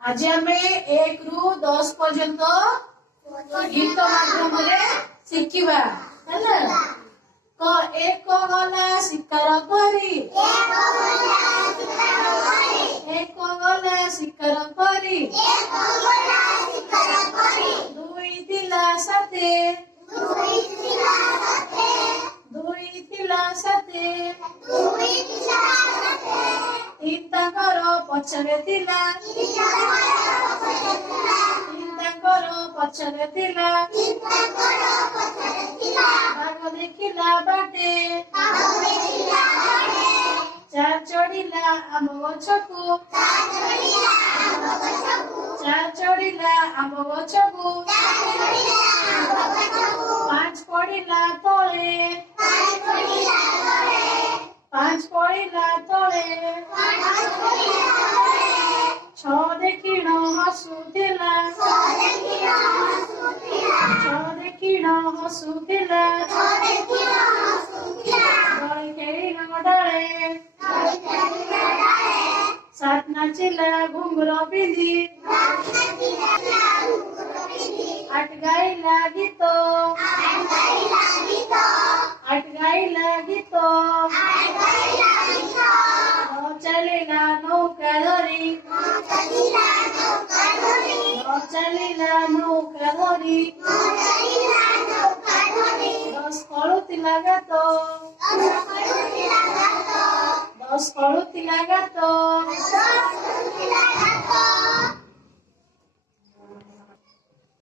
आज आम 1 ରୁ 10 पर्यंत गीत माध्यम शिखा एक गला शिकार करी एक गला शिकार करी दुई थिला साथे तीन तांकर पछरे थिला बाघ देखिला बाटे चार चढ़िला आम गछकु पांच पड़िला तले छ देखिण हसुथिला दई खेली डाले सात नाचिला घुंघुर पिंधी आठ गाइला गीत चलिला नौका धरी दस पड़ुतिला गात